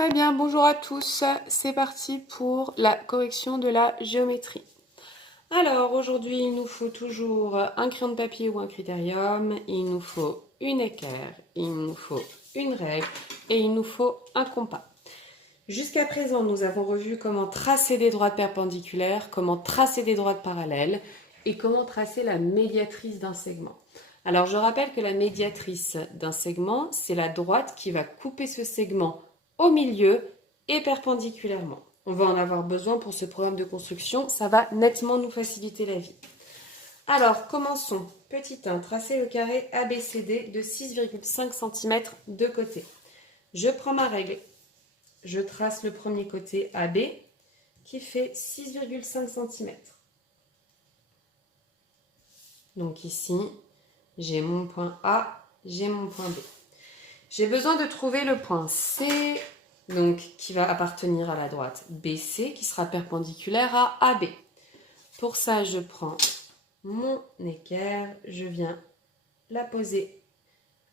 Très bien, bonjour à tous, c'est parti pour la correction de la géométrie. Alors aujourd'hui il nous faut toujours un crayon de papier ou un critérium, il nous faut une équerre, il nous faut une règle et il nous faut un compas. Jusqu'à présent nous avons revu comment tracer des droites perpendiculaires, comment tracer des droites parallèles et comment tracer la médiatrice d'un segment. Alors je rappelle que la médiatrice d'un segment, c'est la droite qui va couper ce segment au milieu et perpendiculairement. On va en avoir besoin pour ce programme de construction, ça va nettement nous faciliter la vie. Alors commençons. Petit 1, tracer le carré ABCD de 6,5 cm de côté. Je prends ma règle, je trace le premier côté AB qui fait 6,5 cm. Donc ici, j'ai mon point A, j'ai mon point B. J'ai besoin de trouver le point C, donc qui va appartenir à la droite BC, qui sera perpendiculaire à AB. Pour ça, je prends mon équerre, je viens la poser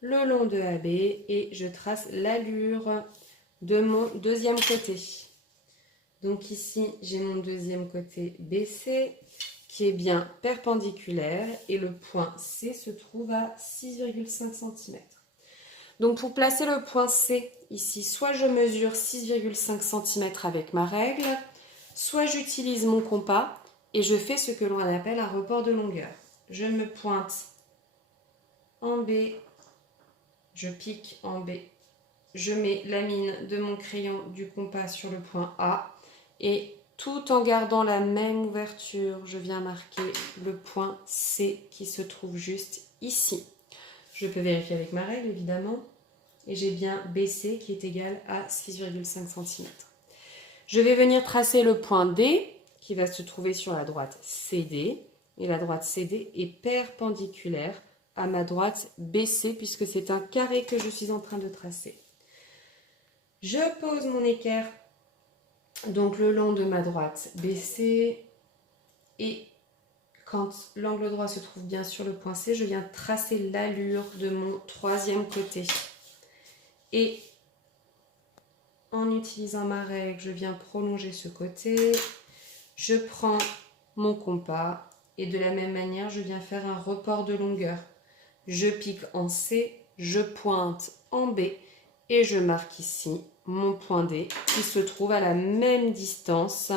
le long de AB et je trace l'allure de mon deuxième côté. Donc ici, j'ai mon deuxième côté BC qui est bien perpendiculaire et le point C se trouve à 6,5 cm. Donc pour placer le point C ici, soit je mesure 6,5 cm avec ma règle, soit j'utilise mon compas et je fais ce que l'on appelle un report de longueur. Je me pointe en B, je pique en B, je mets la mine de mon crayon du compas sur le point A et tout en gardant la même ouverture, je viens marquer le point C qui se trouve juste ici. Je peux vérifier avec ma règle évidemment. Et j'ai bien BC qui est égal à 6,5 cm. Je vais venir tracer le point D qui va se trouver sur la droite CD. Et la droite CD est perpendiculaire à ma droite BC puisque c'est un carré que je suis en train de tracer. Je pose mon équerre donc le long de ma droite BC et quand l'angle droit se trouve bien sur le point C, je viens tracer l'allure de mon troisième côté. Et en utilisant ma règle, je viens prolonger ce côté. Je prends mon compas et de la même manière, je viens faire un report de longueur. Je pique en C, je pointe en B et je marque ici mon point D qui se trouve à la même distance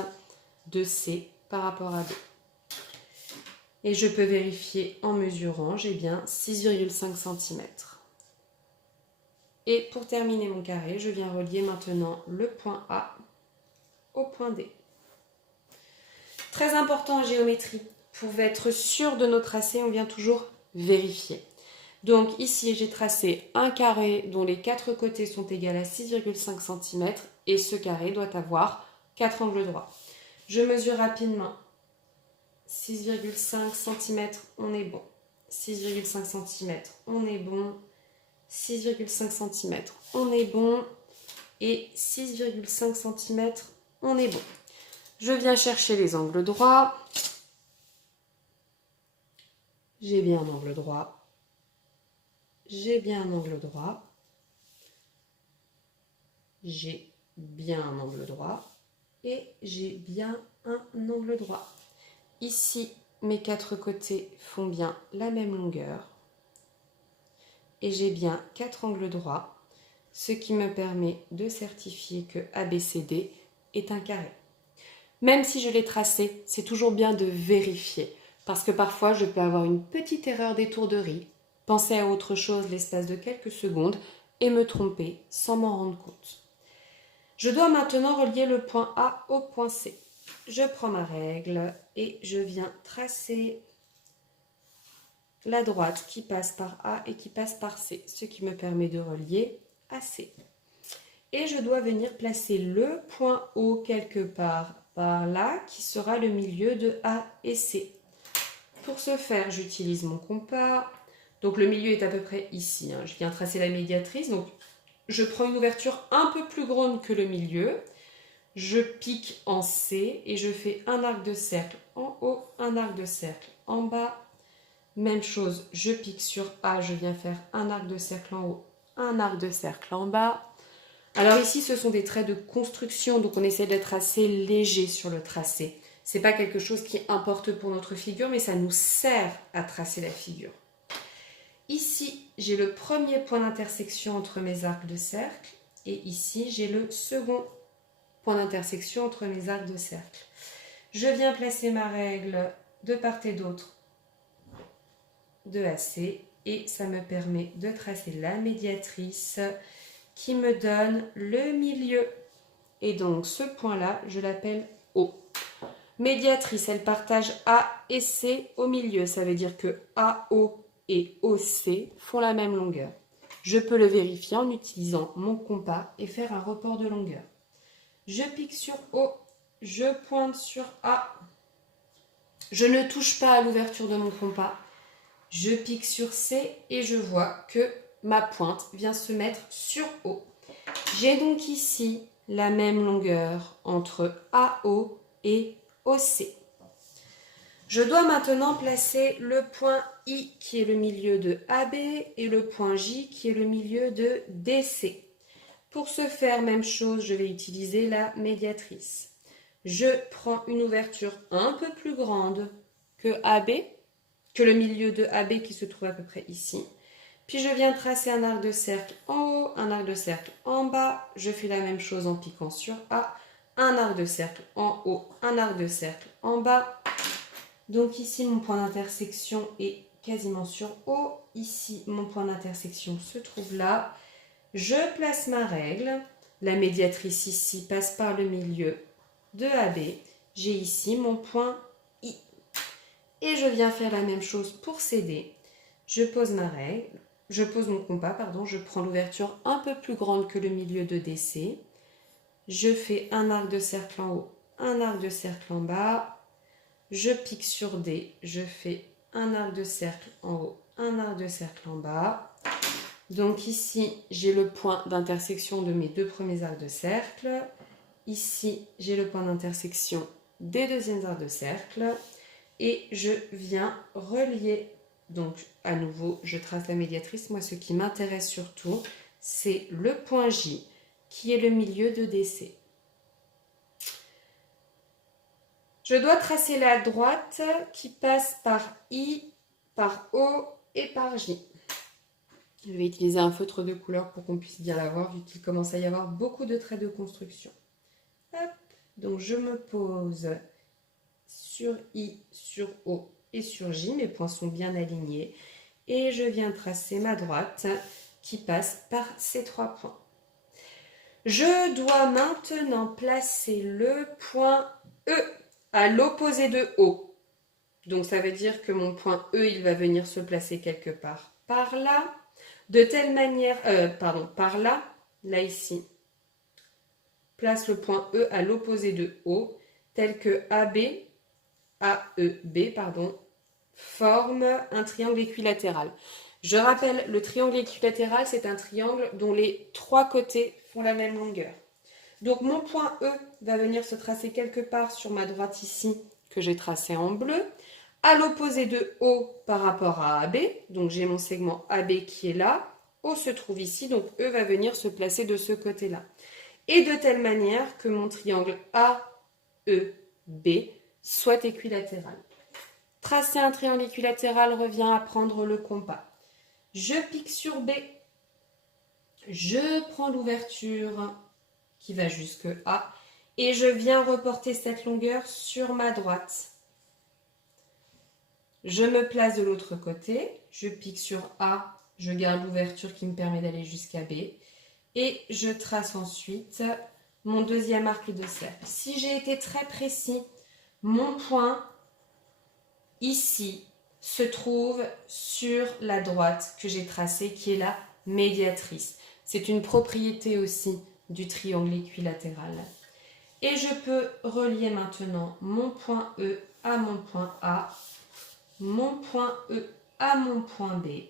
de C par rapport à B. Et je peux vérifier en mesurant, j'ai bien 6,5 cm. Et pour terminer mon carré, je viens relier maintenant le point A au point D. Très important en géométrie, pour être sûr de nos tracés, on vient toujours vérifier. Donc ici, j'ai tracé un carré dont les quatre côtés sont égaux à 6,5 cm et ce carré doit avoir 4 angles droits. Je mesure rapidement. 6,5 cm, on est bon. 6,5 cm, on est bon. 6,5 cm, on est bon. Et 6,5 cm, on est bon. Je viens chercher les angles droits. J'ai bien un angle droit. J'ai bien un angle droit. J'ai bien un angle droit. Et j'ai bien un angle droit. Ici, mes quatre côtés font bien la même longueur. Et j'ai bien 4 angles droits, ce qui me permet de certifier que ABCD est un carré. Même si je l'ai tracé, c'est toujours bien de vérifier, parce que parfois je peux avoir une petite erreur d'étourderie, penser à autre chose l'espace de quelques secondes et me tromper sans m'en rendre compte. Je dois maintenant relier le point A au point C. Je prends ma règle et je viens tracer la droite qui passe par A et qui passe par C, ce qui me permet de relier à C. Et je dois venir placer le point O quelque part par là, qui sera le milieu de A et C. Pour ce faire, j'utilise mon compas. Donc le milieu est à peu près ici. Je viens tracer la médiatrice. Donc je prends une ouverture un peu plus grande que le milieu. Je pique en C et je fais un arc de cercle en haut, un arc de cercle en bas. Même chose, je pique sur A, je viens faire un arc de cercle en haut, un arc de cercle en bas, Alors ici, ce sont des traits de construction, donc on essaie d'être assez léger sur le tracé. Ce n'est pas quelque chose qui importe pour notre figure, mais ça nous sert à tracer la figure. Ici, j'ai le premier point d'intersection entre mes arcs de cercle, et ici, j'ai le second point d'intersection entre mes arcs de cercle. Je viens placer ma règle de part et d'autre de AC, et ça me permet de tracer la médiatrice qui me donne le milieu. Et donc ce point-là, je l'appelle O. Médiatrice, elle partage A et C au milieu. Ça veut dire que AO et OC font la même longueur. Je peux le vérifier en utilisant mon compas et faire un report de longueur. Je pique sur O, je pointe sur A. Je ne touche pas à l'ouverture de mon compas. Je pique sur C et je vois que ma pointe vient se mettre sur O. J'ai donc ici la même longueur entre AO et OC. Je dois maintenant placer le point I qui est le milieu de AB et le point J qui est le milieu de DC. Pour ce faire, même chose, je vais utiliser la médiatrice. Je prends une ouverture un peu plus grande que AB, que le milieu de AB qui se trouve à peu près ici. Puis je viens tracer un arc de cercle en haut, un arc de cercle en bas. Je fais la même chose en piquant sur A. Un arc de cercle en haut, un arc de cercle en bas. Donc ici, mon point d'intersection est quasiment sur O. Ici, mon point d'intersection se trouve là. Je place ma règle. La médiatrice ici passe par le milieu de AB. J'ai ici mon point I. Et je viens faire la même chose pour CD. Je pose ma règle. Je pose mon compas, pardon, je prends l'ouverture un peu plus grande que le milieu de DC. Je fais un arc de cercle en haut, un arc de cercle en bas. Je pique sur D, je fais un arc de cercle en haut, un arc de cercle en bas. Donc ici, j'ai le point d'intersection de mes deux premiers arcs de cercle. Ici, j'ai le point d'intersection des deuxièmes arcs de cercle. Et je viens relier. Donc, à nouveau, je trace la médiatrice. Moi, ce qui m'intéresse surtout, c'est le point J, qui est le milieu de DC. Je dois tracer la droite qui passe par I, par O et par J. Je vais utiliser un feutre de couleur pour qu'on puisse bien la voir, vu qu'il commence à y avoir beaucoup de traits de construction. Hop. Donc, je me pose sur I, sur O et sur J, mes points sont bien alignés et je viens tracer ma droite qui passe par ces trois points. Je dois maintenant placer le point E à l'opposé de O. Donc ça veut dire que mon point E, il va venir se placer quelque part par là, de telle manière, par là, là ici. Place le point E à l'opposé de O, tel que AEB, forme un triangle équilatéral. Je rappelle, le triangle équilatéral, c'est un triangle dont les trois côtés font la même longueur. Donc mon point E va venir se tracer quelque part sur ma droite ici, que j'ai tracé en bleu, à l'opposé de O par rapport à AB. Donc j'ai mon segment AB qui est là, O se trouve ici, donc E va venir se placer de ce côté-là. Et de telle manière que mon triangle AEB soit équilatéral. Tracer un triangle équilatéral revient à prendre le compas. Je pique sur B. Je prends l'ouverture qui va jusque A et je viens reporter cette longueur sur ma droite. Je me place de l'autre côté. Je pique sur A. Je garde l'ouverture qui me permet d'aller jusqu'à B. Et je trace ensuite mon deuxième arc de cercle. Si j'ai été très précis, mon point ici se trouve sur la droite que j'ai tracée qui est la médiatrice. C'est une propriété aussi du triangle équilatéral. Et je peux relier maintenant mon point E à mon point A, mon point E à mon point B.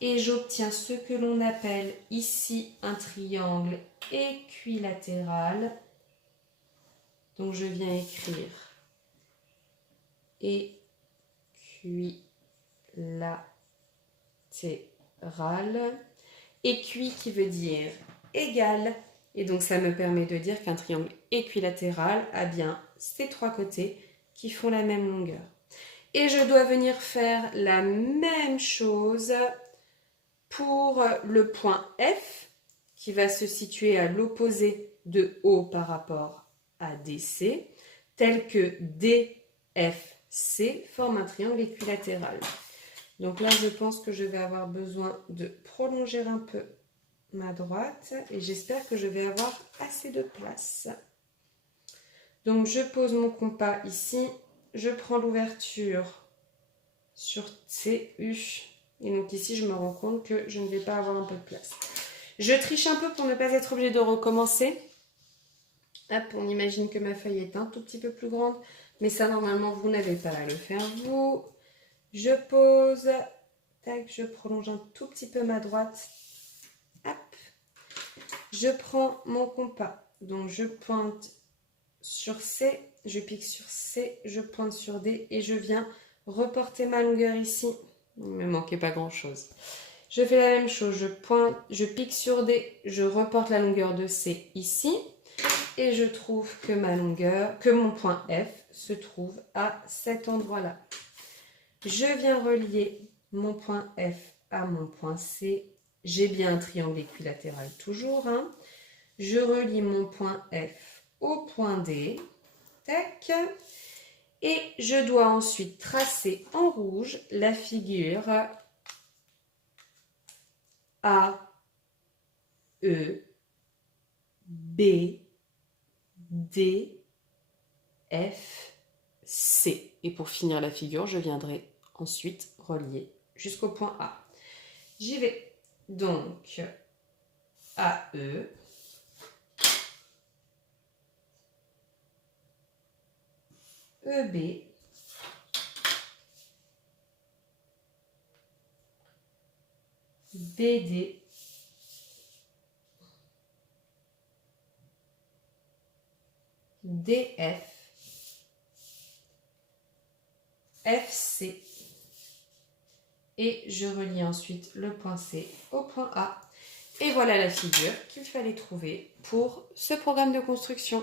Et j'obtiens ce que l'on appelle ici un triangle équilatéral. Donc je viens écrire équilatéral. Équi qui veut dire égal. Et donc ça me permet de dire qu'un triangle équilatéral a bien ces trois côtés qui font la même longueur. Et je dois venir faire la même chose pour le point F qui va se situer à l'opposé de O par rapport à DC, tel que DFC forme un triangle équilatéral. Donc là, je pense que je vais avoir besoin de prolonger un peu ma droite et j'espère que je vais avoir assez de place. Donc je pose mon compas ici, je prends l'ouverture sur CU et donc ici je me rends compte que je ne vais pas avoir un peu de place. Je triche un peu pour ne pas être obligée de recommencer. Hop, on imagine que ma feuille est un tout petit peu plus grande, mais ça normalement vous n'avez pas à le faire vous. Je pose, tac, je prolonge un tout petit peu ma droite. Hop. Je prends mon compas, donc je pointe sur C, je pique sur C, je pointe sur D et je viens reporter ma longueur ici. Il ne me manquait pas grand chose. Je fais la même chose, je pointe, je pique sur D, je reporte la longueur de C ici et je trouve que ma longueur, que mon point F se trouve à cet endroit-là. Je viens relier mon point F à mon point C. J'ai bien un triangle équilatéral toujours. Hein. Je relie mon point F au point D. Tac. Et je dois ensuite tracer en rouge la figure A, E, B, D, F, C. Et pour finir la figure, je viendrai ensuite relier jusqu'au point A. J'y vais. Donc, AE, EB, BD, DF, FC et je relie ensuite le point C au point A. Et voilà la figure qu'il fallait trouver pour ce programme de construction.